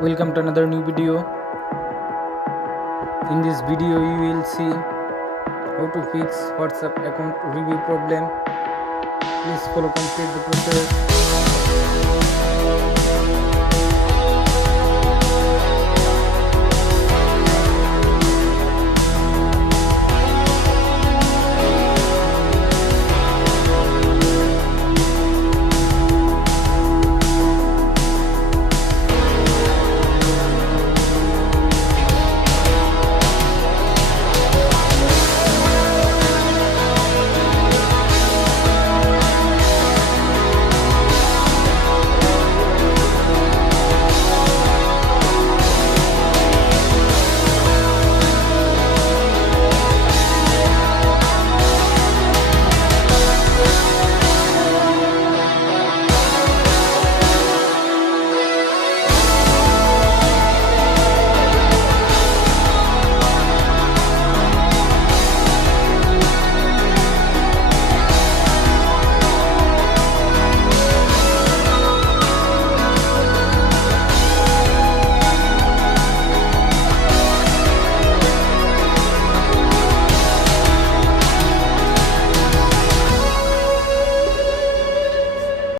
Welcome to another new video. In this video you will see how to fix WhatsApp account review problem. Please follow complete the process.